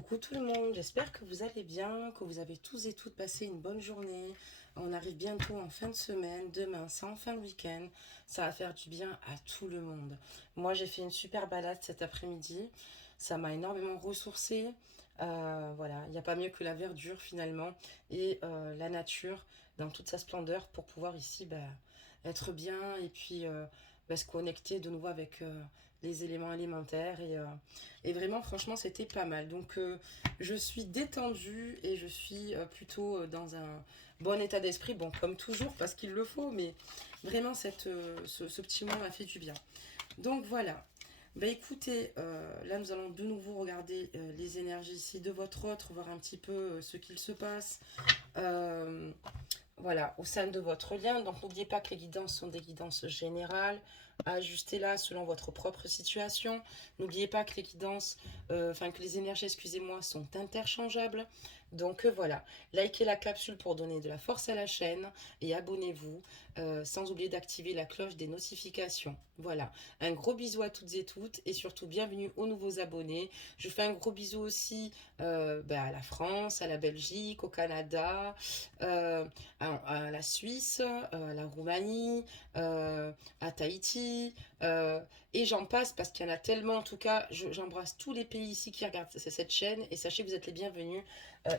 Coucou tout le monde, j'espère que vous allez bien, que vous avez tous et toutes passé une bonne journée. On arrive bientôt en fin de semaine, demain c'est en fin de week-end, ça va faire du bien à tout le monde. Moi j'ai fait une super balade cet après-midi, ça m'a énormément ressourcée. Voilà, il n'y a pas mieux que la verdure finalement et la nature dans toute sa splendeur pour pouvoir ici être bien et puis se connecter de nouveau avec les éléments alimentaires et vraiment, franchement, c'était pas mal. Donc, je suis détendue et je suis plutôt dans un bon état d'esprit. Bon, comme toujours, parce qu'il le faut, mais vraiment, ce petit moment m'a fait du bien. Donc, voilà. Bah écoutez, là nous allons de nouveau regarder les énergies ici de votre autre, voir un petit peu ce qu'il se passe. Euh, voilà, au sein de votre lien. Donc n'oubliez pas que les guidances sont des guidances générales. Ajustez-la selon votre propre situation. N'oubliez pas que les guidances, que les énergies, excusez-moi, sont interchangeables. Donc voilà, likez la capsule pour donner de la force à la chaîne et abonnez-vous, sans oublier d'activer la cloche des notifications. Voilà, un gros bisou à toutes et toutes et surtout bienvenue aux nouveaux abonnés. Je fais un gros bisou aussi à la France, à la Belgique, au Canada, à la Suisse, à la Roumanie, à Tahiti, et j'en passe parce qu'il y en a tellement. En tout cas, j'embrasse tous les pays ici qui regardent cette chaîne et sachez que vous êtes les bienvenus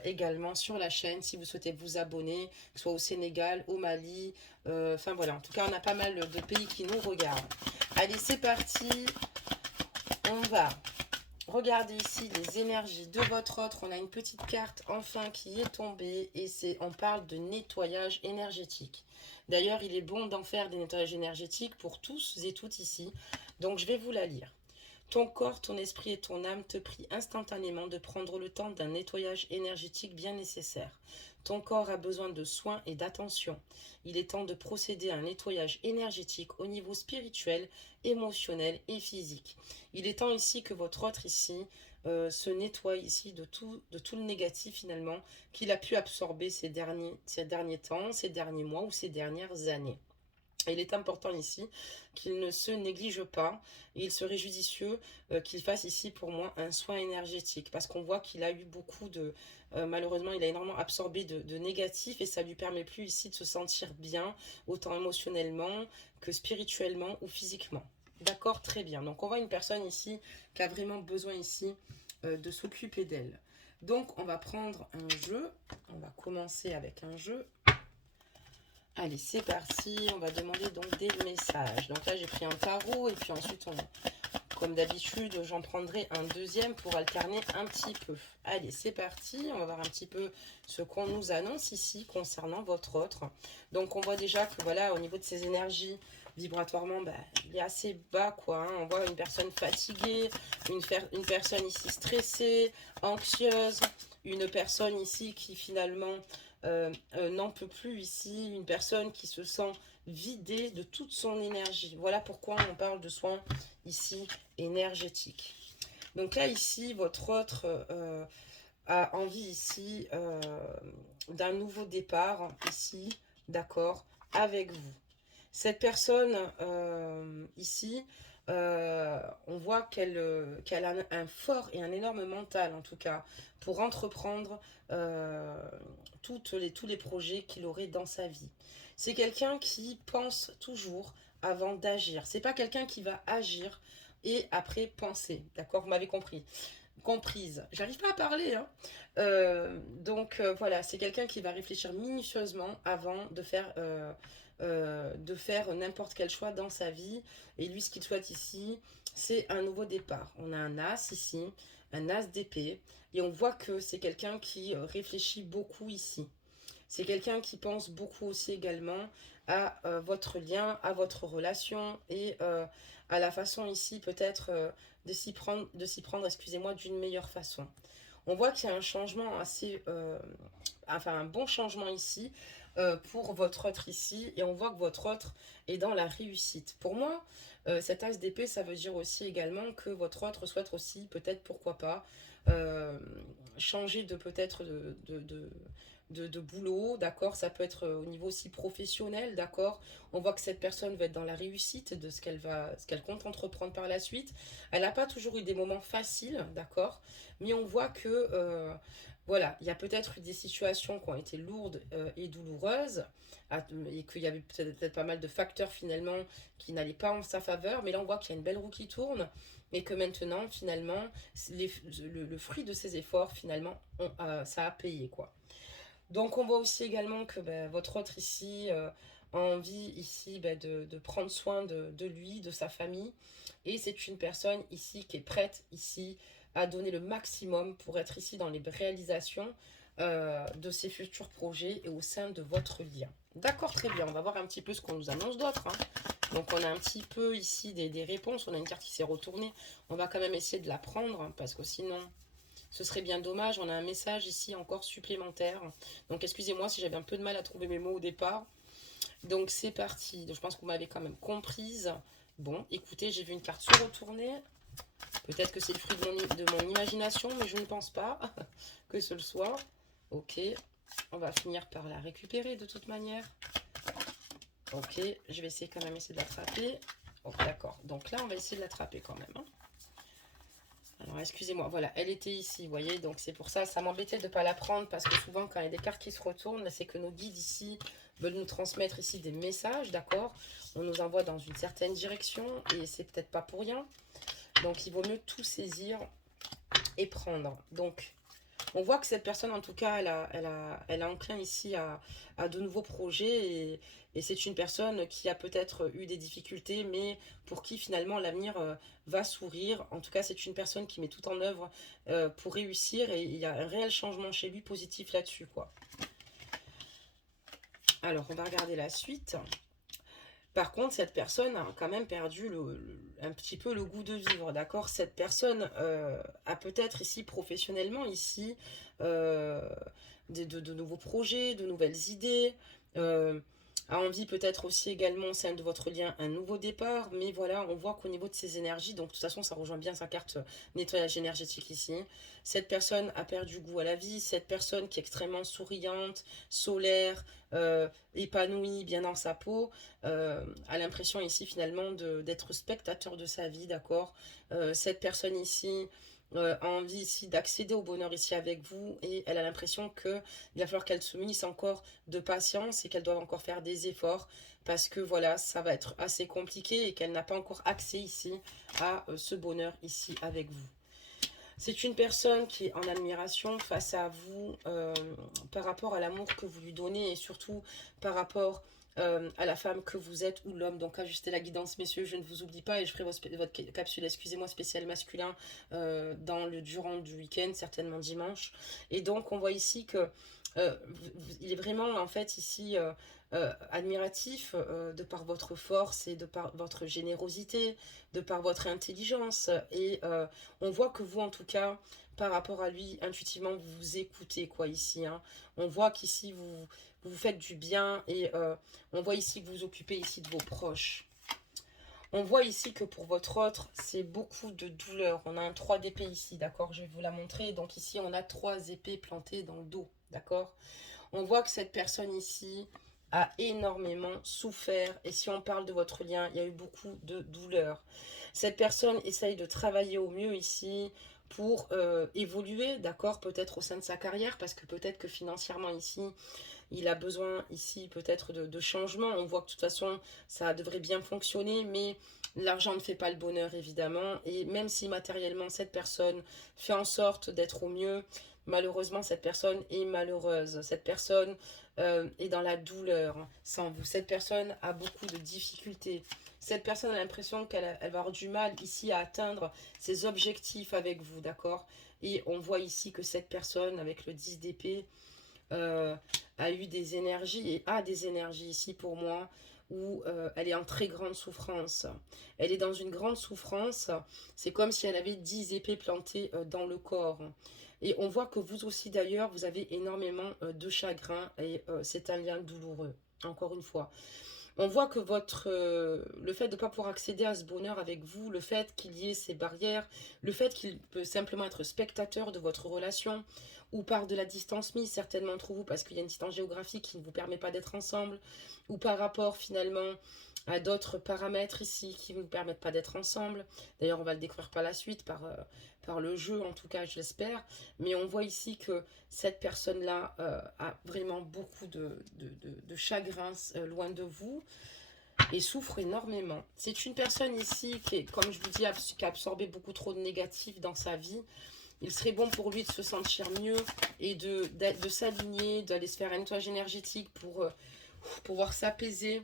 également sur la chaîne si vous souhaitez vous abonner, que ce soit au Sénégal, au Mali, enfin voilà, en tout cas on a pas mal de pays qui nous regardent. Allez, c'est parti, on va regardez ici les énergies de votre autre. On a une petite carte enfin qui est tombée et on parle de nettoyage énergétique. D'ailleurs, il est bon d'en faire des nettoyages énergétiques pour tous et toutes ici. Donc, je vais vous la lire. Ton corps, ton esprit et ton âme te prient instantanément de prendre le temps d'un nettoyage énergétique bien nécessaire. Ton corps a besoin de soins et d'attention. Il est temps de procéder à un nettoyage énergétique au niveau spirituel, émotionnel et physique. Il est temps ici que votre autre ici se nettoie ici de tout le négatif finalement qu'il a pu absorber ces derniers temps, ces derniers mois ou ces dernières années. Il est important ici qu'il ne se néglige pas et il serait judicieux qu'il fasse ici pour moi un soin énergétique parce qu'on voit qu'il a eu beaucoup de... malheureusement, il a énormément absorbé de négatifs et ça lui permet plus ici de se sentir bien, autant émotionnellement que spirituellement ou physiquement. D'accord, très bien. Donc on voit une personne ici qui a vraiment besoin ici de s'occuper d'elle. Donc on va prendre un jeu, on va commencer avec un jeu. Allez, c'est parti. On va demander donc des messages. Donc là, j'ai pris un tarot et puis ensuite, comme d'habitude, j'en prendrai un deuxième pour alterner un petit peu. Allez, c'est parti. On va voir un petit peu ce qu'on nous annonce ici concernant votre autre. Donc, on voit déjà que voilà, au niveau de ses énergies, vibratoirement, il est assez bas, quoi. Hein. On voit une personne fatiguée, une personne ici stressée, anxieuse, une personne ici qui finalement n'en peut plus ici, une personne qui se sent vidée de toute son énergie. Voilà pourquoi on parle de soins ici énergétiques. Donc là ici, votre autre a envie ici d'un nouveau départ ici, d'accord, avec vous. Cette personne ici, on voit qu'elle a un fort et un énorme mental en tout cas pour entreprendre tous les projets qu'il aurait dans sa vie. C'est quelqu'un qui pense toujours avant d'agir. C'est pas quelqu'un qui va agir et après penser. D'accord, vous m'avez compris. Comprise. J'arrive pas à parler. Hein. Voilà, c'est quelqu'un qui va réfléchir minutieusement avant de faire n'importe quel choix dans sa vie. Et lui, ce qu'il souhaite ici, c'est un nouveau départ. On a un as ici, un as d'épée. Et on voit que c'est quelqu'un qui réfléchit beaucoup ici. C'est quelqu'un qui pense beaucoup aussi également à votre lien, à votre relation et à la façon ici peut-être de s'y prendre, excusez-moi, d'une meilleure façon. On voit qu'il y a un changement un bon changement ici pour votre autre ici et on voit que votre autre est dans la réussite. Pour moi, cet as d'épée, ça veut dire aussi également que votre autre souhaite aussi peut-être, pourquoi pas, changer de peut-être de boulot, d'accord? Ça peut être au niveau aussi professionnel, d'accord? On voit que cette personne va être dans la réussite de ce qu'elle compte entreprendre par la suite. Elle n'a pas toujours eu des moments faciles, d'accord? Mais on voit que, voilà, il y a peut-être eu des situations qui ont été lourdes et douloureuses, et qu'il y avait peut-être pas mal de facteurs finalement qui n'allaient pas en sa faveur. Mais là, on voit qu'il y a une belle roue qui tourne et que maintenant, finalement, le fruit de ses efforts, finalement, ça a payé, quoi. Donc on voit aussi également que votre autre ici a envie ici de prendre soin de lui, de sa famille. Et c'est une personne ici qui est prête ici à donner le maximum pour être ici dans les réalisations de ses futurs projets et au sein de votre lien. D'accord, très bien. On va voir un petit peu ce qu'on nous annonce d'autre, hein. Donc on a un petit peu ici des réponses. On a une carte qui s'est retournée. On va quand même essayer de la prendre, hein, parce que sinon ce serait bien dommage. On a un message ici encore supplémentaire. Donc excusez-moi si j'avais un peu de mal à trouver mes mots au départ. Donc c'est parti. Je pense que vous m'avez quand même comprise. Bon, écoutez, j'ai vu une carte se retourner. Peut-être que c'est le fruit de mon imagination, mais je ne pense pas que ce le soit. Ok, on va finir par la récupérer de toute manière. Ok, je vais essayer quand même essayer de l'attraper. Oh, d'accord, donc là on va essayer de l'attraper quand même, hein. Alors, excusez-moi, voilà, elle était ici, vous voyez, donc c'est pour ça, ça m'embêtait de ne pas la prendre, parce que souvent, quand il y a des cartes qui se retournent, c'est que nos guides ici veulent nous transmettre ici des messages, d'accord? On nous envoie dans une certaine direction, et c'est peut-être pas pour rien. Donc, il vaut mieux tout saisir et prendre. Donc, on voit que cette personne, en tout cas, elle a enclin ici à de nouveaux projets et c'est une personne qui a peut-être eu des difficultés, mais pour qui finalement l'avenir va sourire. En tout cas, c'est une personne qui met tout en œuvre pour réussir et il y a un réel changement chez lui positif là-dessus, quoi. Alors, on va regarder la suite. Par contre, cette personne a quand même perdu un petit peu le goût de vivre, d'accord? Cette personne a peut-être ici, professionnellement, ici, euh, de nouveaux projets, de nouvelles idées, a envie peut-être aussi également, au sein de votre lien, un nouveau départ, mais voilà, on voit qu'au niveau de ses énergies, donc de toute façon, ça rejoint bien sa carte nettoyage énergétique ici, cette personne a perdu goût à la vie, cette personne qui est extrêmement souriante, solaire, épanouie, bien dans sa peau, a l'impression ici finalement d'être spectateur de sa vie, d'accord. Cette personne ici a envie ici d'accéder au bonheur ici avec vous et elle a l'impression que il va falloir qu'elle se munisse encore de patience et qu'elle doit encore faire des efforts parce que voilà, ça va être assez compliqué et qu'elle n'a pas encore accès ici à ce bonheur ici avec vous. C'est une personne qui est en admiration face à vous par rapport à l'amour que vous lui donnez et surtout par rapport à la femme que vous êtes ou l'homme. Donc ajustez la guidance, messieurs, je ne vous oublie pas et je ferai votre capsule, excusez-moi, spéciale masculin durant du week-end, certainement dimanche. Et donc on voit ici que il est vraiment en fait ici admiratif de par votre force et de par votre générosité, de par votre intelligence et on voit que vous, en tout cas, par rapport à lui, intuitivement, vous vous écoutez, quoi, ici, hein. On voit qu'ici, vous faites du bien et on voit ici que vous vous occupez ici de vos proches. On voit ici que pour votre autre, c'est beaucoup de douleur. On a un 3 d'épée ici, d'accord? Je vais vous la montrer. Donc ici, on a 3 épées plantées dans le dos, d'accord? On voit que cette personne ici a énormément souffert. Et si on parle de votre lien, il y a eu beaucoup de douleur. Cette personne essaye de travailler au mieux ici pour évoluer, d'accord, peut-être au sein de sa carrière, parce que peut-être que financièrement ici, il a besoin ici peut-être de changement. On voit que de toute façon, ça devrait bien fonctionner, mais l'argent ne fait pas le bonheur, évidemment. Et même si matériellement, cette personne fait en sorte d'être au mieux, malheureusement, cette personne est malheureuse. Cette personne est dans la douleur sans vous. Cette personne a beaucoup de difficultés. Cette personne a l'impression qu'elle va avoir du mal ici à atteindre ses objectifs avec vous, d'accord? Et on voit ici que cette personne, avec le 10 d'épée, euh, a eu des énergies et a des énergies ici pour moi où elle est en très grande souffrance. Elle est dans une grande souffrance. C'est comme si elle avait 10 épées plantées dans le corps. Et on voit que vous aussi d'ailleurs, vous avez énormément de chagrin et c'est un lien douloureux, encore une fois. On voit que le fait de ne pas pouvoir accéder à ce bonheur avec vous, le fait qu'il y ait ces barrières, le fait qu'il peut simplement être spectateur de votre relation, ou par de la distance mise certainement entre vous, parce qu'il y a une distance géographique qui ne vous permet pas d'être ensemble, ou par rapport finalement à d'autres paramètres ici qui ne vous permettent pas d'être ensemble. D'ailleurs, on va le découvrir par la suite, par le jeu en tout cas, je l'espère. Mais on voit ici que cette personne-là a vraiment beaucoup de chagrin loin de vous et souffre énormément. C'est une personne ici qui est, comme je vous dis, qui a absorbé beaucoup trop de négatifs dans sa vie. Il serait bon pour lui de se sentir mieux et de s'aligner, d'aller se faire un nettoyage énergétique pour pouvoir s'apaiser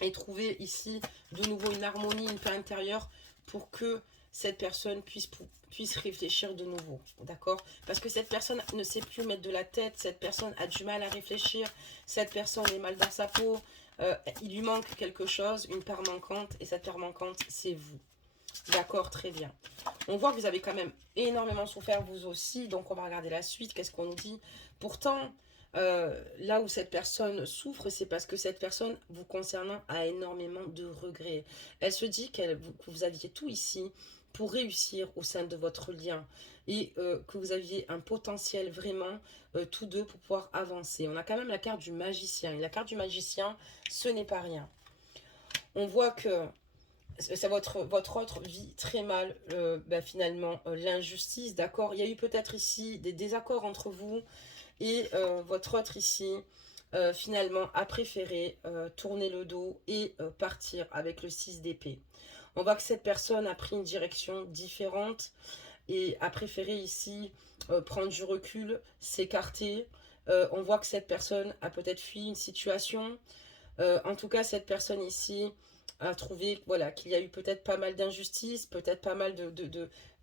et trouver ici de nouveau une harmonie, une paix intérieure pour que cette personne puisse réfléchir de nouveau, d'accord? Parce que cette personne ne sait plus mettre de la tête, cette personne a du mal à réfléchir, cette personne est mal dans sa peau, il lui manque quelque chose, une part manquante, et cette part manquante, c'est vous. D'accord, très bien. On voit que vous avez quand même énormément souffert, vous aussi, donc on va regarder la suite, qu'est-ce qu'on nous dit. Pourtant, là où cette personne souffre, c'est parce que cette personne, vous concernant, a énormément de regrets. Elle se dit que vous aviez tout ici pour réussir au sein de votre lien et que vous aviez un potentiel vraiment tous deux pour pouvoir avancer. On a quand même la carte du magicien. Et la carte du magicien, ce n'est pas rien. On voit que c'est votre autre vit très mal finalement l'injustice, d'accord? Il y a eu peut-être ici des désaccords entre vous et votre autre ici finalement a préféré tourner le dos et partir avec le 6 d'épée. On voit que cette personne a pris une direction différente et a préféré ici prendre du recul, s'écarter. On voit que cette personne a peut-être fui une situation. En tout cas, cette personne ici a trouvé voilà, qu'il y a eu peut-être pas mal d'injustices, peut-être pas mal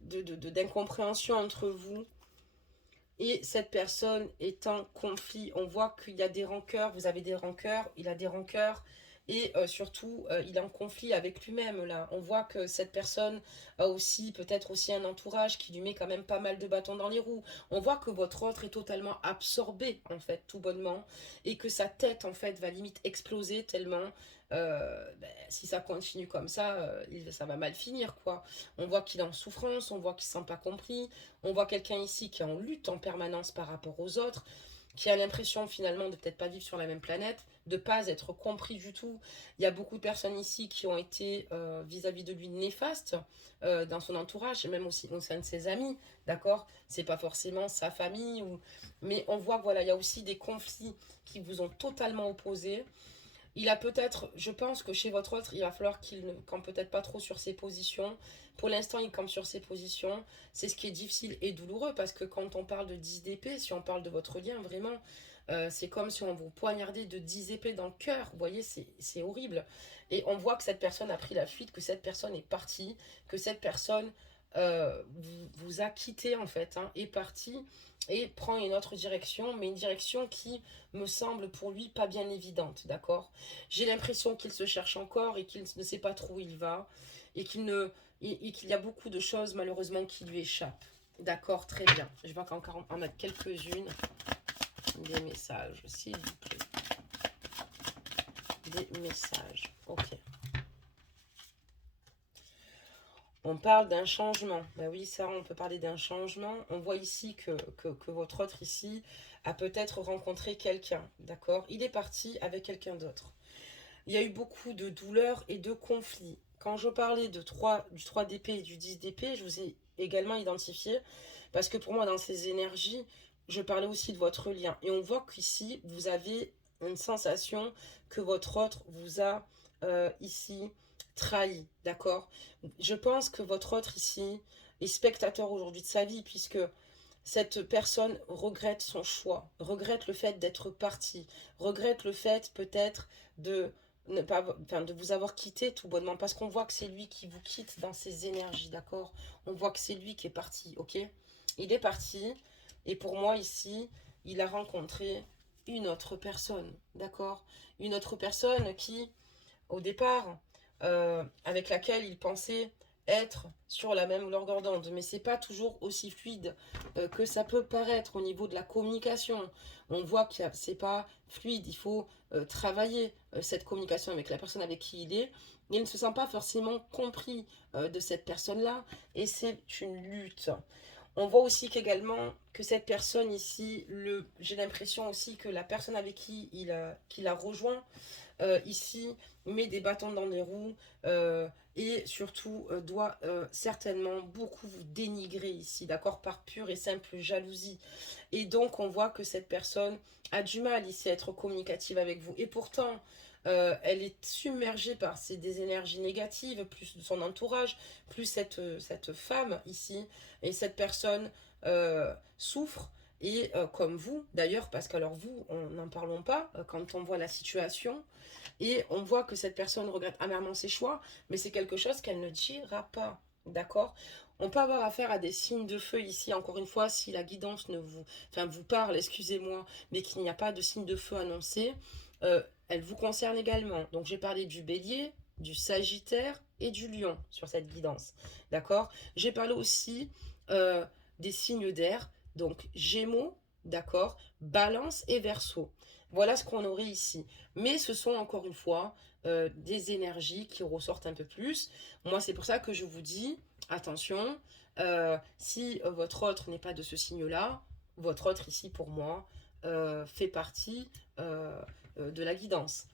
d'incompréhension entre vous. Et cette personne est en conflit. On voit qu'il y a des rancœurs, vous avez des rancœurs, il a des rancœurs. Et surtout, il est en conflit avec lui-même là. On voit que cette personne a aussi peut-être aussi un entourage qui lui met quand même pas mal de bâtons dans les roues. On voit que votre autre est totalement absorbé en fait, tout bonnement. Et que sa tête en fait va limite exploser tellement si ça continue comme ça, ça va mal finir quoi. On voit qu'il est en souffrance, on voit qu'il ne se sent pas compris, on voit quelqu'un ici qui est en lutte en permanence par rapport aux autres, qui a l'impression finalement de peut-être pas vivre sur la même planète, de pas être compris du tout. Il y a beaucoup de personnes ici qui ont été vis-à-vis de lui néfastes dans son entourage, et même aussi au sein de ses amis, d'accord? C'est pas forcément sa famille, mais on voit que voilà, il y a aussi des conflits qui vous ont totalement opposés. Il a peut-être, je pense que chez votre autre, il va falloir qu'il ne campe peut-être pas trop sur ses positions. Pour l'instant, il campe sur ses positions. C'est ce qui est difficile et douloureux parce que quand on parle de 10 d'épée, si on parle de votre lien, vraiment, c'est comme si on vous poignardait de 10 épées dans le cœur. Vous voyez, c'est horrible. Et on voit que cette personne a pris la fuite, que cette personne est partie, que cette personne vous a quitté en fait, hein, est partie et prend une autre direction, mais une direction qui me semble pour lui pas bien évidente, d'accord? J'ai l'impression qu'il se cherche encore et qu'il ne sait pas trop où il va et qu'il y a beaucoup de choses malheureusement qui lui échappent. D'accord, très bien. Je vais encore en mettre quelques-unes. Des messages, s'il vous plaît. Des messages. Ok. On parle d'un changement. Ben oui, ça, on peut parler d'un changement. On voit ici que votre autre ici a peut-être rencontré quelqu'un, d'accord? Il est parti avec quelqu'un d'autre. Il y a eu beaucoup de douleurs et de conflits. Quand je parlais du 3 d'épée et du 10 d'épée, je vous ai également identifié, parce que pour moi, dans ces énergies, je parlais aussi de votre lien. Et on voit qu'ici, vous avez une sensation que votre autre vous a ici trahi, d'accord? Je pense que votre autre ici est spectateur aujourd'hui de sa vie, puisque cette personne regrette son choix, regrette le fait d'être parti, regrette le fait peut-être de ne pas, enfin, de vous avoir quitté tout bonnement, parce qu'on voit que c'est lui qui vous quitte dans ses énergies, d'accord? On voit que c'est lui qui est parti, ok? Il est parti, et pour moi ici, il a rencontré une autre personne, d'accord? Une autre personne qui, au départ, avec laquelle il pensait être sur la même longueur d'onde, mais c'est pas toujours aussi fluide que ça peut paraître au niveau de la communication. On voit que c'est pas fluide, il faut travailler cette communication avec la personne avec qui il est. Il ne se sent pas forcément compris de cette personne-là, et c'est une lutte. On voit aussi qu'également que cette personne ici, j'ai l'impression aussi que la personne avec qui qu'il a rejoint ici met des bâtons dans les roues et surtout doit certainement beaucoup vous dénigrer ici, d'accord, par pure et simple jalousie. Et donc on voit que cette personne a du mal ici à être communicative avec vous. Et pourtant, elle est submergée par des énergies négatives, plus de son entourage, plus cette femme ici. Et cette personne souffre. Et comme vous, d'ailleurs, parce qu'alors vous, on n'en parlons pas quand on voit la situation. Et on voit que cette personne regrette amèrement ses choix, mais c'est quelque chose qu'elle ne dira pas. D'accord? On peut avoir affaire à des signes de feu ici, encore une fois, si la guidance vous parle, excusez-moi, mais qu'il n'y a pas de signe de feu annoncé, elle vous concerne également. Donc j'ai parlé du bélier, du sagittaire et du lion sur cette guidance. D'accord? J'ai parlé aussi euh, des signes d'air, donc gémeaux, d'accord, balance et verseau. Voilà ce qu'on aurait ici. Mais ce sont encore une fois des énergies qui ressortent un peu plus. Moi, c'est pour ça que je vous dis, attention, si votre autre n'est pas de ce signe-là, votre autre ici, pour moi, fait partie de la guidance.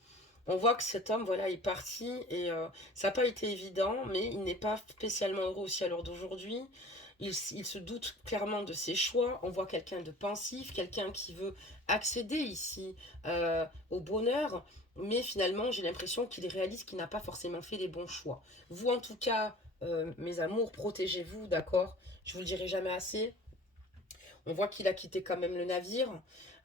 On voit que cet homme, voilà, est parti et ça n'a pas été évident, mais il n'est pas spécialement heureux aussi à l'heure d'aujourd'hui. Il se doute clairement de ses choix. On voit quelqu'un de pensif, quelqu'un qui veut accéder ici au bonheur, mais finalement, j'ai l'impression qu'il réalise qu'il n'a pas forcément fait les bons choix. Vous, en tout cas, mes amours, protégez-vous, d'accord? Je vous le dirai jamais assez. On voit qu'il a quitté quand même le navire.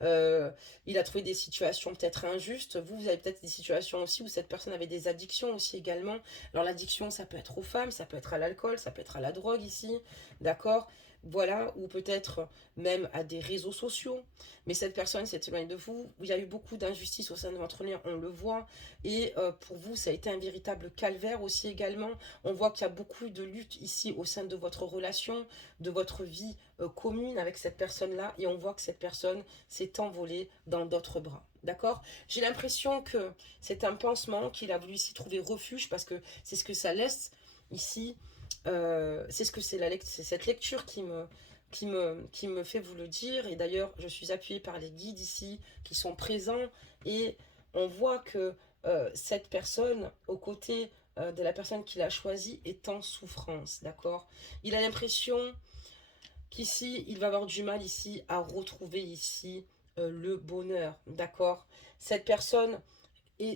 Euh, il a trouvé des situations peut-être injustes. Vous avez peut-être des situations aussi où cette personne avait des addictions aussi également. Alors l'addiction, ça peut être aux femmes, ça peut être à l'alcool, ça peut être à la drogue ici, d'accord? Voilà, ou peut-être même à des réseaux sociaux. Mais cette personne s'est éloignée de vous. Il y a eu beaucoup d'injustice au sein de votre lien, on le voit. Et pour vous, ça a été un véritable calvaire aussi également. On voit qu'il y a beaucoup de luttes ici au sein de votre relation, de votre vie commune avec cette personne-là, et on voit que cette personne s'est envolée dans d'autres bras. D'accord? J'ai l'impression que c'est un pansement, qu'il a voulu s'y trouver refuge, parce que c'est ce que ça laisse ici. C'est ce que c'est cette lecture qui me fait vous le dire. Et d'ailleurs, je suis appuyée par les guides ici qui sont présents. Et on voit que cette personne, aux côtés de la personne qu'il a choisie, est en souffrance. D'accord? Il a l'impression qu'ici, il va avoir du mal ici à retrouver ici le bonheur, d'accord? Cette personne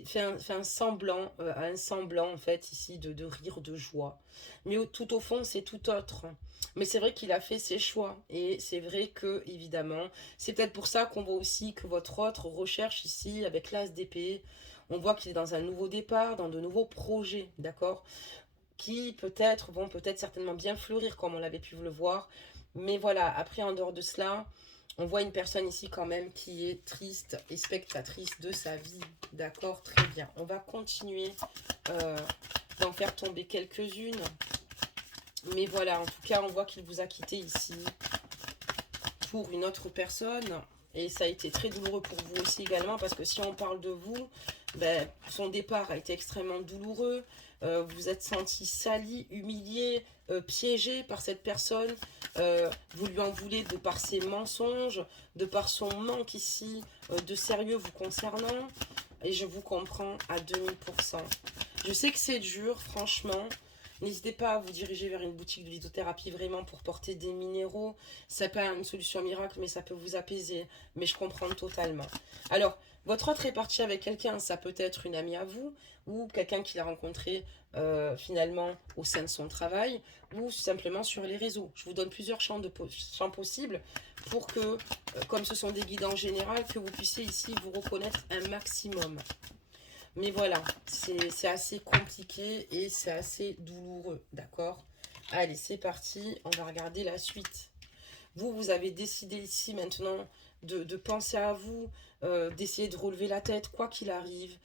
fait un semblant, en fait ici de rire, de joie. Mais tout au fond, c'est tout autre. Mais c'est vrai qu'il a fait ses choix. Et c'est vrai que, évidemment, c'est peut-être pour ça qu'on voit aussi que votre autre recherche ici, avec l'as d'épée, on voit qu'il est dans un nouveau départ, dans de nouveaux projets, d'accord? Qui peut-être vont peut-être certainement bien fleurir comme on l'avait pu le voir. Mais voilà, après en dehors de cela, on voit une personne ici quand même qui est triste et spectatrice de sa vie. D'accord, très bien. On va continuer d'en faire tomber quelques-unes. Mais voilà, en tout cas, on voit qu'il vous a quitté ici pour une autre personne. Et ça a été très douloureux pour vous aussi également, parce que si on parle de vous, ben, son départ a été extrêmement douloureux. Vous êtes senti sali, humilié, piégé par cette personne. Vous lui en voulez de par ses mensonges, de par son manque ici de sérieux vous concernant. Et je vous comprends à 2000%. Je sais que c'est dur, franchement. N'hésitez pas à vous diriger vers une boutique de lithothérapie vraiment pour porter des minéraux. Ça peut être une solution miracle, mais ça peut vous apaiser. Mais je comprends totalement. Alors, votre autre est parti avec quelqu'un, ça peut être une amie à vous, ou quelqu'un qu'il a rencontré finalement au sein de son travail, ou simplement sur les réseaux. Je vous donne plusieurs champs possibles pour que, comme ce sont des guides en général, que vous puissiez ici vous reconnaître un maximum. Mais voilà, c'est assez compliqué et c'est assez douloureux, d'accord? Allez, c'est parti, on va regarder la suite. Vous avez décidé ici maintenant de penser à vous, d'essayer de relever la tête, quoi qu'il arrive.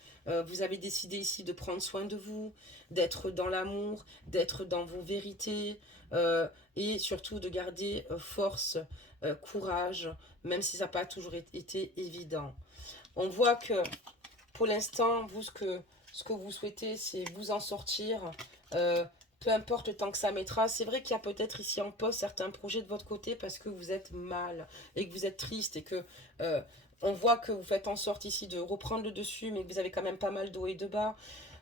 Vous avez décidé ici de prendre soin de vous, d'être dans l'amour, d'être dans vos vérités, et surtout de garder force, courage, même si ça n'a pas toujours été évident. On voit que pour l'instant, vous, ce que vous souhaitez, c'est vous en sortir. Euh, Peu importe le temps que ça mettra. C'est vrai qu'il y a peut-être ici en pause certains projets de votre côté parce que vous êtes mal et que vous êtes triste et que on voit que vous faites en sorte ici de reprendre le dessus, mais que vous avez quand même pas mal de haut et de bas.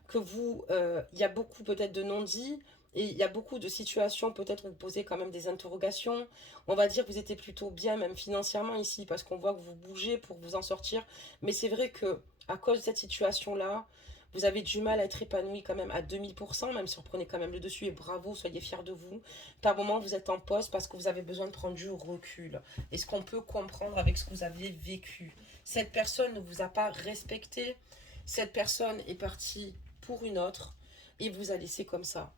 Que vous, il y a beaucoup peut-être de non-dits. Et il y a beaucoup de situations, peut-être où vous posez quand même des interrogations. On va dire que vous étiez plutôt bien, même financièrement ici, parce qu'on voit que vous bougez pour vous en sortir. Mais c'est vrai que à cause de cette situation-là, vous avez du mal à être épanoui quand même à 2000%, même si vous prenez quand même le dessus, et bravo, soyez fiers de vous. Par moment, vous êtes en pause parce que vous avez besoin de prendre du recul. Et ce qu'on peut comprendre avec ce que vous aviez vécu. Cette personne ne vous a pas respecté. Cette personne est partie pour une autre et vous a laissé comme ça.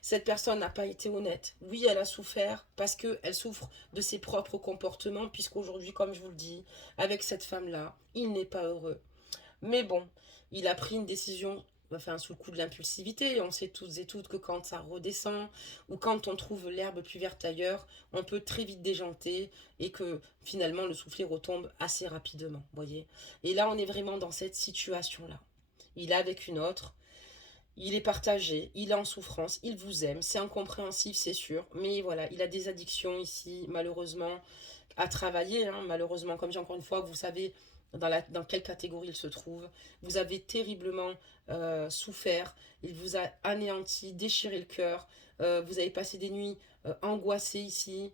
Cette personne n'a pas été honnête. Oui, elle a souffert parce qu'elle souffre de ses propres comportements, puisqu'aujourd'hui, comme je vous le dis, avec cette femme-là, il n'est pas heureux. Mais bon, il a pris une décision, enfin, sous le coup de l'impulsivité. Et on sait toutes et toutes que quand ça redescend ou quand on trouve l'herbe plus verte ailleurs, on peut très vite déjanter et que finalement le soufflet retombe assez rapidement, voyez. Et là, on est vraiment dans cette situation-là. Il est avec une autre, il est partagé, il est en souffrance, il vous aime, c'est incompréhensif, c'est sûr, mais voilà, il a des addictions ici, malheureusement, à travailler, hein, malheureusement, comme j'ai encore une fois, vous savez dans quelle catégorie il se trouve, vous avez terriblement souffert, il vous a anéanti, déchiré le cœur, vous avez passé des nuits angoissées ici,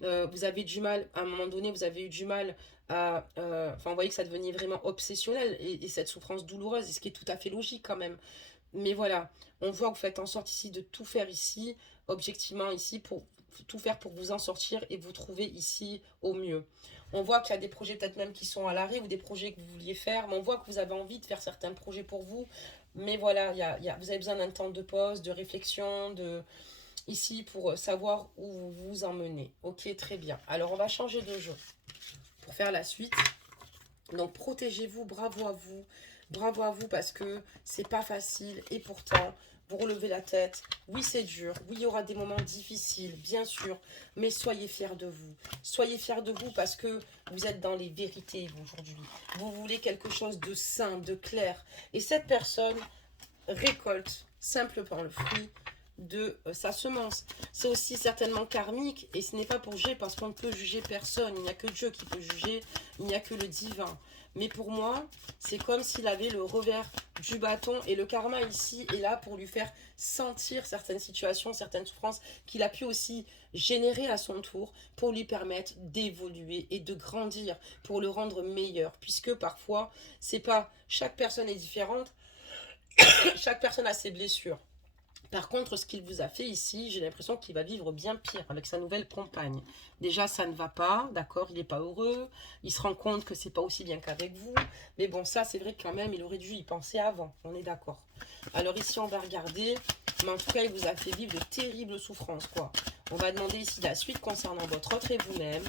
vous avez du mal, à un moment donné, vous avez eu du mal à... Enfin, vous voyez que ça devenait vraiment obsessionnel, et cette souffrance douloureuse, et ce qui est tout à fait logique quand même. Mais voilà, on voit que vous faites en sorte ici de tout faire ici, objectivement ici, pour tout faire pour vous en sortir et vous trouver ici au mieux. On voit qu'il y a des projets peut-être même qui sont à l'arrêt ou des projets que vous vouliez faire, mais on voit que vous avez envie de faire certains projets pour vous. Mais voilà, vous avez besoin d'un temps de pause, de réflexion, ici pour savoir où vous vous emmenez. Ok, très bien. Alors on va changer de jeu pour faire la suite. Donc protégez-vous, bravo à vous parce que c'est pas facile et pourtant vous relevez la tête. Oui, c'est dur, oui, il y aura des moments difficiles, bien sûr, mais soyez fiers de vous. Soyez fiers de vous parce que vous êtes dans les vérités aujourd'hui. Vous voulez quelque chose de sain, de clair. Et cette personne récolte simplement le fruit de sa semence. C'est aussi certainement karmique et ce n'est pas pour juger parce qu'on ne peut juger personne. Il n'y a que Dieu qui peut juger, il n'y a que le divin. Mais pour moi, c'est comme s'il avait le revers du bâton et le karma ici est là pour lui faire sentir certaines situations, certaines souffrances qu'il a pu aussi générer à son tour pour lui permettre d'évoluer et de grandir, pour le rendre meilleur. Puisque parfois, c'est pas chaque personne est différente, chaque personne a ses blessures. Par contre, ce qu'il vous a fait ici, j'ai l'impression qu'il va vivre bien pire avec sa nouvelle compagne. Déjà, ça ne va pas, d'accord, il n'est pas heureux, il se rend compte que c'est pas aussi bien qu'avec vous. Mais bon, ça, c'est vrai que quand même, il aurait dû y penser avant, on est d'accord. Alors ici, on va regarder, mais en tout cas, il vous a fait vivre de terribles souffrances, quoi. On va demander ici la suite concernant votre autre et vous-même,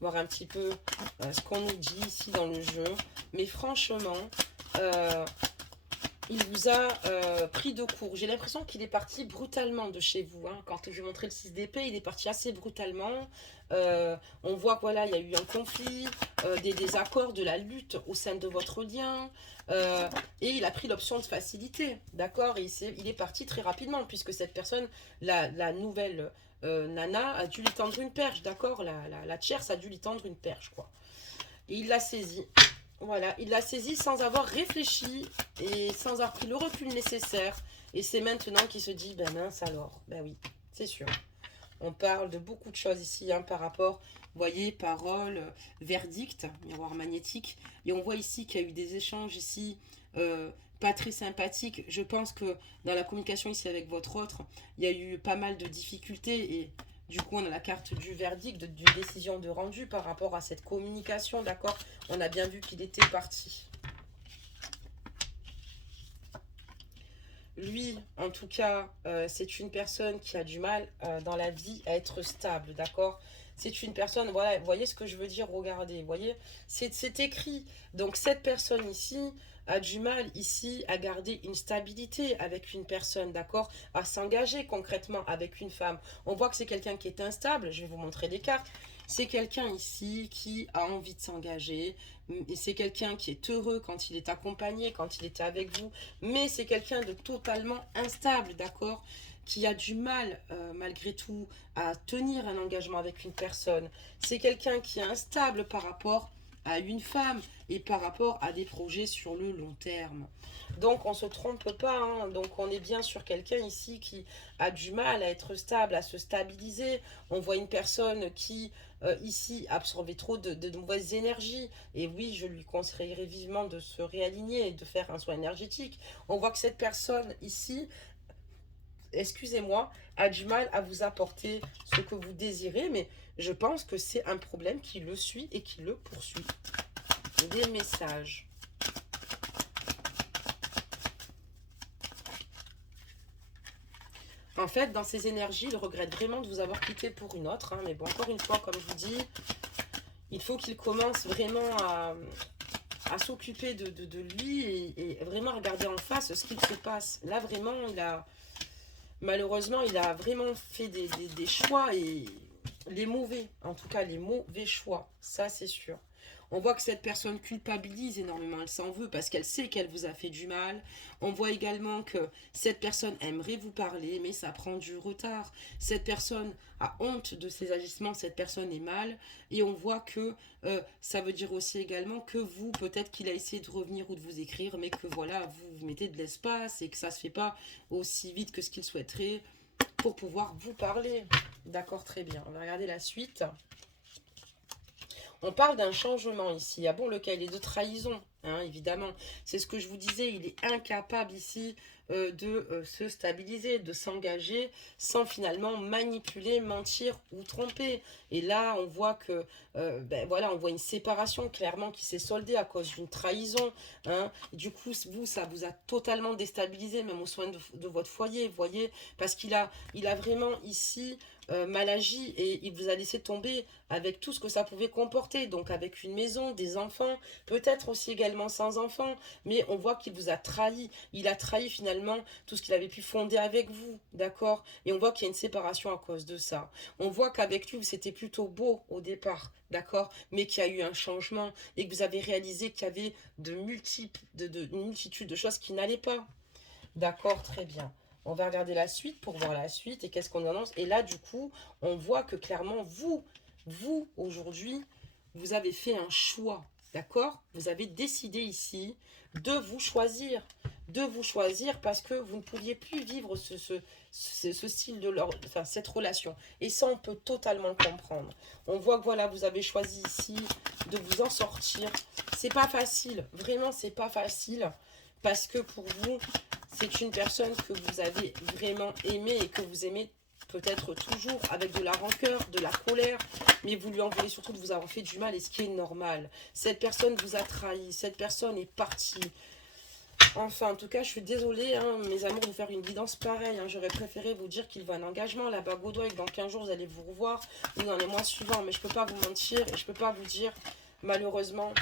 voir un petit peu ce qu'on nous dit ici dans le jeu. Mais franchement... il vous a pris de court. J'ai l'impression qu'il est parti brutalement de chez vous. Hein. Quand je vais montrer le 6 d'épée, il est parti assez brutalement. On voit que voilà, il y a eu un conflit, des désaccords, de la lutte au sein de votre lien. Et il a pris l'option de facilité. D'accord, il est parti très rapidement, puisque cette personne, la nouvelle nana, a dû lui tendre une perche. D'accord, la tierce a dû lui tendre une perche, quoi. Et il l'a saisie. Voilà, il l'a saisi sans avoir réfléchi et sans avoir pris le recul nécessaire. Et c'est maintenant qu'il se dit, ben mince alors, ben oui, c'est sûr. On parle de beaucoup de choses ici hein, par rapport, vous voyez, parole, verdict, miroir magnétique. Et on voit ici qu'il y a eu des échanges ici pas très sympathiques. Je pense que dans la communication ici avec votre autre, il y a eu pas mal de difficultés et du coup, on a la carte du verdict, d'une décision de rendu par rapport à cette communication, d'accord? On a bien vu qu'il était parti. Lui, en tout cas, c'est une personne qui a du mal dans la vie à être stable, d'accord? c'est une personne, voilà, vous voyez ce que je veux dire, regardez, vous voyez, c'est écrit. Donc cette personne ici a du mal ici à garder une stabilité avec une personne, d'accord, à s'engager concrètement avec une femme. On voit que c'est quelqu'un qui est instable, je vais vous montrer des cartes. C'est quelqu'un ici qui a envie de s'engager, et c'est quelqu'un qui est heureux quand il est accompagné, quand il est avec vous, mais c'est quelqu'un de totalement instable, d'accord, qui a du mal, malgré tout, à tenir un engagement avec une personne. C'est quelqu'un qui est instable par rapport à une femme et par rapport à des projets sur le long terme. Donc on ne se trompe pas, hein. Donc on est bien sur quelqu'un ici qui a du mal à être stable, à se stabiliser. On voit une personne qui ici absorbait trop de mauvaises énergies. Et oui, je lui conseillerais vivement de se réaligner et de faire un soin énergétique. On voit que cette personne ici, excusez-moi, a du mal à vous apporter ce que vous désirez, mais je pense que c'est un problème qui le suit et qui le poursuit. Des messages. En fait, dans ces énergies, il regrette vraiment de vous avoir quitté pour une autre, hein, mais bon, encore une fois, comme je vous dis, il faut qu'il commence vraiment à s'occuper de lui et vraiment regarder en face ce qu'il se passe. Là, vraiment, malheureusement, il a vraiment fait des choix et les mauvais, en tout cas les mauvais choix, ça c'est sûr. On voit que cette personne culpabilise énormément, elle s'en veut parce qu'elle sait qu'elle vous a fait du mal. On voit également que cette personne aimerait vous parler, mais ça prend du retard. Cette personne a honte de ses agissements, cette personne est mal. Et on voit que ça veut dire aussi également que vous, peut-être qu'il a essayé de revenir ou de vous écrire, mais que voilà, vous mettez de l'espace et que ça ne se fait pas aussi vite que ce qu'il souhaiterait pour pouvoir vous parler. D'accord, très bien. On va regarder la suite. On parle d'un changement ici. Ah bon, le cas, il est de trahison, hein, évidemment. C'est ce que je vous disais, il est incapable ici de se stabiliser, de s'engager sans finalement manipuler, mentir ou tromper. Et là, on voit que, ben voilà, on voit une séparation clairement qui s'est soldée à cause d'une trahison. Hein. Du coup, vous, ça vous a totalement déstabilisé, même au sein de votre foyer, vous voyez, parce il a vraiment ici mal agi et il vous a laissé tomber avec tout ce que ça pouvait comporter, donc avec une maison, des enfants, peut-être aussi également sans enfants, mais on voit qu'il vous a trahi, il a trahi finalement tout ce qu'il avait pu fonder avec vous, d'accord? Et on voit qu'il y a une séparation à cause de ça. On voit qu'avec lui, c'était plutôt beau au départ, d'accord? Mais qu'il y a eu un changement et que vous avez réalisé qu'il y avait une multitude de choses qui n'allaient pas. D'accord, très bien. On va regarder la suite pour voir la suite et qu'est-ce qu'on annonce. Et là, du coup, on voit que clairement, vous, aujourd'hui, vous avez fait un choix, d'accord? Vous avez décidé ici de vous choisir. De vous choisir parce que vous ne pouviez plus vivre ce style enfin, cette relation. Et ça, on peut totalement le comprendre. On voit que voilà, vous avez choisi ici de vous en sortir. C'est pas facile, vraiment, c'est pas facile parce que pour vous, c'est une personne que vous avez vraiment aimée et que vous aimez peut-être toujours avec de la rancœur, de la colère, mais vous lui en voulez surtout de vous avoir fait du mal et ce qui est normal. Cette personne vous a trahi, cette personne est partie. Enfin, en tout cas, je suis désolée, hein, mes amours, de vous faire une guidance pareille. Hein. J'aurais préféré vous dire qu'il veut un engagement, la bague au doigt, et que dans 15 jours, vous allez vous revoir, ou dans les mois suivants. Mais je ne peux pas vous mentir et je ne peux pas vous dire, malheureusement,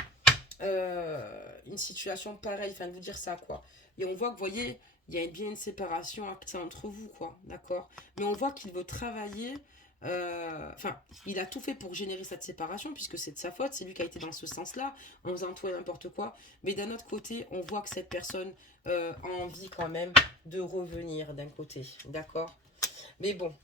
une situation pareille, enfin de vous dire ça quoi. Et on voit que, vous voyez, il y a bien une séparation actée entre vous quoi, d'accord. Mais on voit qu'il veut travailler, enfin, il a tout fait pour générer cette séparation puisque c'est de sa faute, c'est lui qui a été dans ce sens-là, en faisant tout et n'importe quoi. Mais d'un autre côté, on voit que cette personne a envie quand même de revenir d'un côté, d'accord. Mais bon,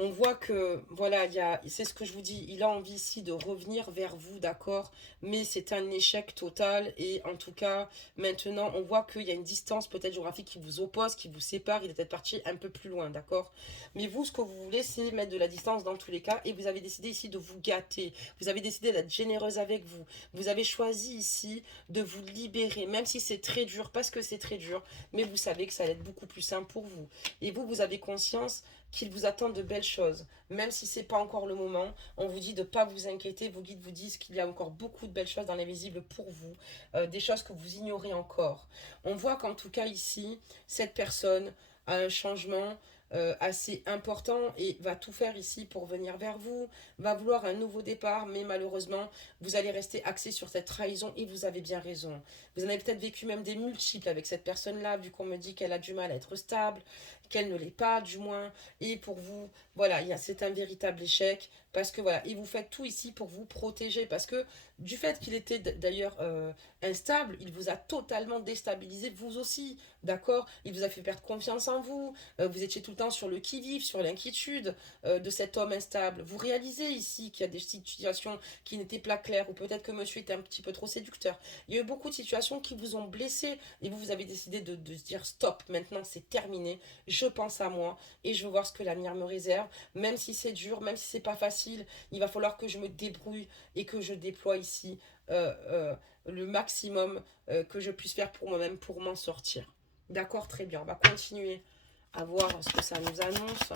on voit que, voilà, c'est ce que je vous dis, il a envie ici de revenir vers vous, d'accord? Mais c'est un échec total et en tout cas, maintenant, on voit qu'il y a une distance peut-être géographique qui vous oppose, qui vous sépare, il est peut-être parti un peu plus loin, d'accord? Mais vous, ce que vous voulez, c'est mettre de la distance dans tous les cas et vous avez décidé ici de vous gâter, vous avez décidé d'être généreuse avec vous, vous avez choisi ici de vous libérer, même si c'est très dur, parce que c'est très dur, mais vous savez que ça va être beaucoup plus simple pour vous. Et vous avez conscience qu'il vous attend de belles choses. Même si ce n'est pas encore le moment, on vous dit de ne pas vous inquiéter. Vos guides vous disent qu'il y a encore beaucoup de belles choses dans l'invisible pour vous. Des choses que vous ignorez encore. On voit qu'en tout cas ici, cette personne a un changement, assez important et va tout faire ici pour venir vers vous, va vouloir un nouveau départ, mais malheureusement, vous allez rester axé sur cette trahison et vous avez bien raison. Vous en avez peut-être vécu même des multiples avec cette personne-là, vu qu'on me dit qu'elle a du mal à être stable, qu'elle ne l'est pas du moins, et pour vous, voilà, c'est un véritable échec, parce que voilà, et vous faites tout ici pour vous protéger, parce que du fait qu'il était d'ailleurs instable, il vous a totalement déstabilisé, vous aussi, d'accord? Il vous a fait perdre confiance en vous, vous étiez tout le temps sur le qui-vive, sur l'inquiétude de cet homme instable. Vous réalisez ici qu'il y a des situations qui n'étaient pas claires, ou peut-être que monsieur était un petit peu trop séducteur. Il y a eu beaucoup de situations qui vous ont blessé, et vous avez décidé de se dire stop, maintenant c'est terminé, je pense à moi, et je veux voir ce que l'avenir me réserve, même si c'est dur, même si c'est pas facile, il va falloir que je me débrouille et que je déploie ici le maximum que je puisse faire pour moi-même pour m'en sortir. D'accord, très bien. On va continuer à voir ce que ça nous annonce.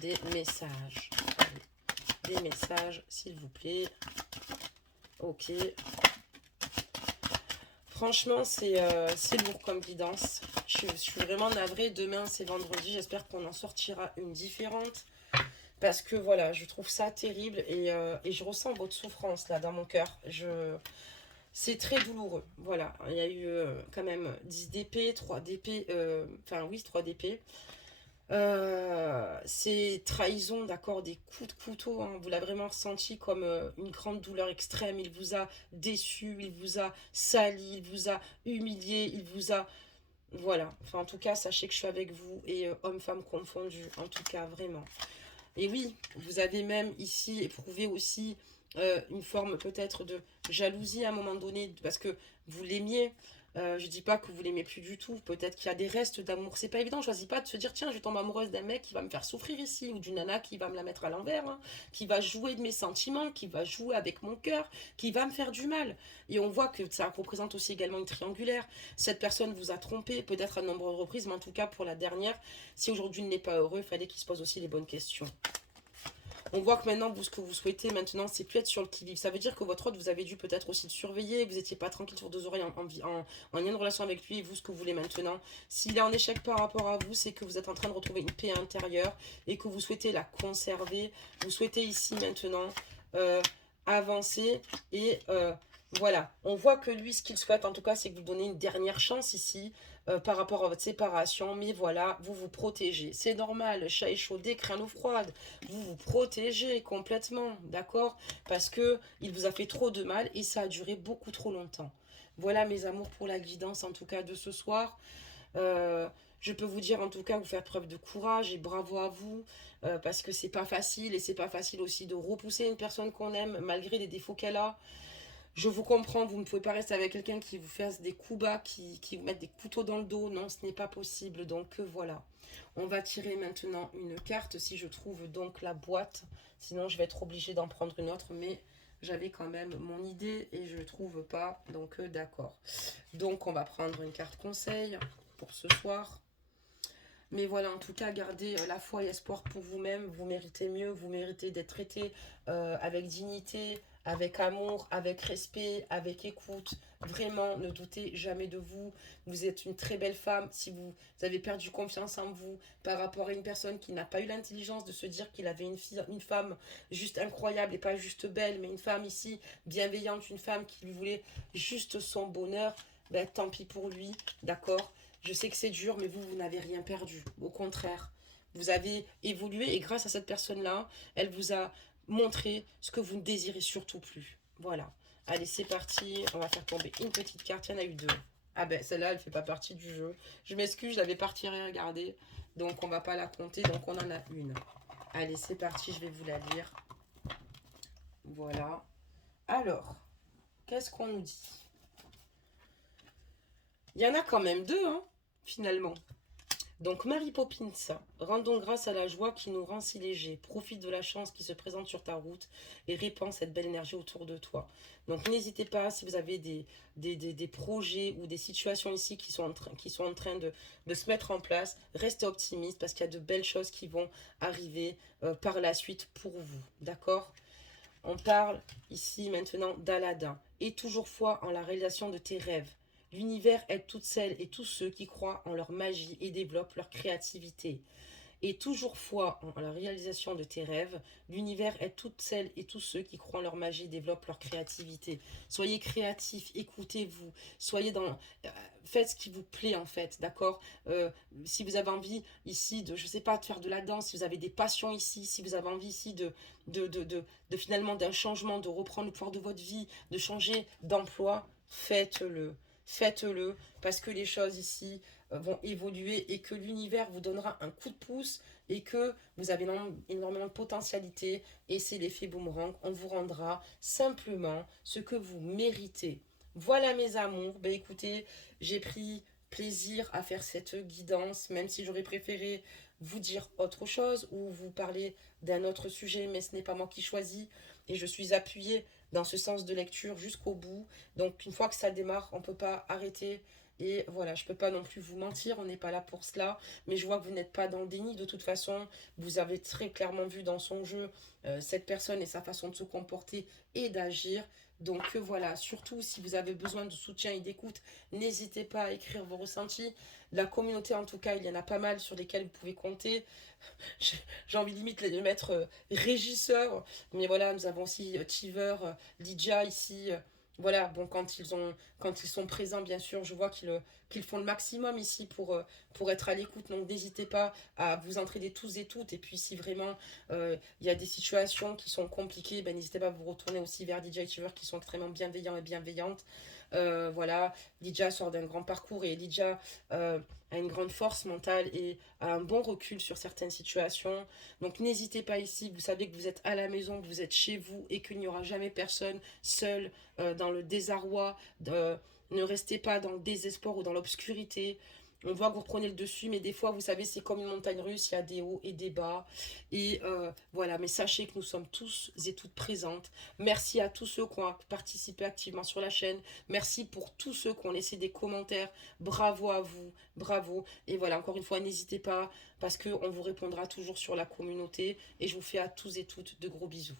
Des messages. Allez, des messages, s'il vous plaît. Ok. Franchement, c'est lourd comme guidance. Je suis vraiment navrée. Demain, c'est vendredi. J'espère qu'on en sortira une différente. Parce que voilà, je trouve ça terrible et je ressens votre souffrance là dans mon cœur. C'est très douloureux. Voilà, il y a eu quand même 10 d'épée, 3 d'épée, enfin oui, 3 d'épée. C'est trahison, d'accord, des coups de couteau, hein. Vous l'avez vraiment ressenti comme une grande douleur extrême. Il vous a déçu, il vous a sali, il vous a humilié, il vous a... Voilà, enfin en tout cas, sachez que je suis avec vous et homme-femme confondu, en tout cas, vraiment. Et oui, vous avez même ici éprouvé aussi une forme peut-être de jalousie à un moment donné, parce que vous l'aimiez. Je dis pas que vous l'aimez plus du tout. Peut-être qu'il y a des restes d'amour. C'est pas évident. Je choisis pas de se dire tiens, je tombe amoureuse d'un mec qui va me faire souffrir ici, ou d'une nana qui va me la mettre à l'envers, hein, qui va jouer de mes sentiments, qui va jouer avec mon cœur, qui va me faire du mal. Et on voit que ça représente aussi également une triangulaire. Cette personne vous a trompé, peut-être à de nombreuses reprises, mais en tout cas pour la dernière, si aujourd'hui il n'est pas heureux, il fallait qu'il se pose aussi les bonnes questions. On voit que maintenant, vous, ce que vous souhaitez maintenant, c'est plus être sur le qui-vive. Ça veut dire que votre autre, vous avez dû peut-être aussi le surveiller, vous n'étiez pas tranquille sur deux oreilles en lien de relation avec lui, et vous, ce que vous voulez maintenant. S'il est en échec par rapport à vous, c'est que vous êtes en train de retrouver une paix intérieure et que vous souhaitez la conserver. Vous souhaitez ici maintenant avancer et voilà. On voit que lui, ce qu'il souhaite, en tout cas, c'est que vous donnez une dernière chance ici par rapport à votre séparation. Mais voilà, vous vous protégez. C'est normal, chat échaudé, craint l'eau froide. Vous vous protégez complètement, d'accord? Parce que il vous a fait trop de mal et ça a duré beaucoup trop longtemps. Voilà mes amours pour la guidance, en tout cas, de ce soir. Je peux vous dire en tout cas vous faire preuve de courage et bravo à vous parce que c'est pas facile et c'est pas facile aussi de repousser une personne qu'on aime malgré les défauts qu'elle a. Je vous comprends, vous ne pouvez pas rester avec quelqu'un qui vous fasse des coups bas, qui vous mette des couteaux dans le dos. Non, ce n'est pas possible. Donc voilà. On va tirer maintenant une carte si je trouve donc la boîte. Sinon, je vais être obligée d'en prendre une autre. Mais j'avais quand même mon idée et je ne trouve pas. Donc d'accord. Donc on va prendre une carte conseil pour ce soir. Mais voilà, en tout cas, gardez la foi et espoir pour vous-même. Vous méritez mieux, vous méritez d'être traité avec dignité, avec amour, avec respect, avec écoute. Vraiment, ne doutez jamais de vous. Vous êtes une très belle femme. Si vous avez perdu confiance en vous par rapport à une personne qui n'a pas eu l'intelligence de se dire qu'il avait une femme juste incroyable et pas juste belle, mais une femme ici bienveillante, une femme qui lui voulait juste son bonheur, ben, tant pis pour lui, d'accord? Je sais que c'est dur, mais vous n'avez rien perdu. Au contraire, vous avez évolué et grâce à cette personne-là, elle vous a montré ce que vous ne désirez surtout plus. Voilà. Allez, c'est parti. On va faire tomber une petite carte. Il y en a eu deux. Ah ben, celle-là, elle ne fait pas partie du jeu. Je m'excuse, je l'avais pas retirée, regardez. Donc, on va pas la compter. Donc, on en a une. Allez, c'est parti. Je vais vous la lire. Voilà. Alors, qu'est-ce qu'on nous dit? Il y en a quand même deux, hein, finalement. Donc Mary Poppins, rendons grâce à la joie qui nous rend si légers. Profite de la chance qui se présente sur ta route et répands cette belle énergie autour de toi. Donc n'hésitez pas, si vous avez des projets ou des situations ici qui sont en train de se mettre en place, restez optimiste parce qu'il y a de belles choses qui vont arriver par la suite pour vous. D'accord? On parle ici maintenant d'Aladin. Et toujours foi en la réalisation de tes rêves. L'univers aide toutes celles et tous ceux qui croient en leur magie et développent leur créativité. Et toujours foi en la réalisation de tes rêves, l'univers aide toutes celles et tous ceux qui croient en leur magie et développent leur créativité. Soyez créatifs, écoutez-vous, soyez dans... faites ce qui vous plaît en fait, d'accord. Si vous avez envie ici de, je sais pas, de faire de la danse, si vous avez des passions ici, si vous avez envie ici de finalement d'un changement, de reprendre le pouvoir de votre vie, de changer d'emploi, faites-le. Faites-le parce que les choses ici vont évoluer et que l'univers vous donnera un coup de pouce et que vous avez énormément de potentialité et c'est l'effet boomerang. On vous rendra simplement ce que vous méritez. Voilà mes amours. Ben écoutez, j'ai pris plaisir à faire cette guidance, même si j'aurais préféré vous dire autre chose ou vous parler d'un autre sujet, mais ce n'est pas moi qui choisis et je suis appuyée dans ce sens de lecture jusqu'au bout. Donc une fois que ça démarre, on ne peut pas arrêter. Et voilà, je ne peux pas non plus vous mentir, on n'est pas là pour cela. Mais je vois que vous n'êtes pas dans le déni de toute façon. Vous avez très clairement vu dans son jeu cette personne et sa façon de se comporter et d'agir. Donc voilà, surtout si vous avez besoin de soutien et d'écoute, n'hésitez pas à écrire vos ressentis. La communauté en tout cas, il y en a pas mal sur lesquels vous pouvez compter. J'ai envie limite de mettre régisseur. Mais voilà, nous avons aussi Tiver, Lydia ici. Voilà, bon, quand ils sont présents, bien sûr, je vois qu'ils font le maximum ici pour être à l'écoute. Donc, n'hésitez pas à vous entraider tous et toutes. Et puis, si vraiment il y a des situations qui sont compliquées, ben, n'hésitez pas à vous retourner aussi vers DJ Tiver qui sont extrêmement bienveillants et bienveillantes. Voilà, Lydia sort d'un grand parcours et Lydia a une grande force mentale et a un bon recul sur certaines situations. Donc n'hésitez pas ici, vous savez que vous êtes à la maison, que vous êtes chez vous et qu'il n'y aura jamais personne seul dans le désarroi. Ne restez pas dans le désespoir ou dans l'obscurité. On voit que vous prenez le dessus, mais des fois, vous savez, c'est comme une montagne russe, il y a des hauts et des bas. Et voilà, mais sachez que nous sommes tous et toutes présentes. Merci à tous ceux qui ont participé activement sur la chaîne. Merci pour tous ceux qui ont laissé des commentaires. Bravo à vous, bravo. Et voilà, encore une fois, n'hésitez pas, parce qu'on vous répondra toujours sur la communauté. Et je vous fais à tous et toutes de gros bisous.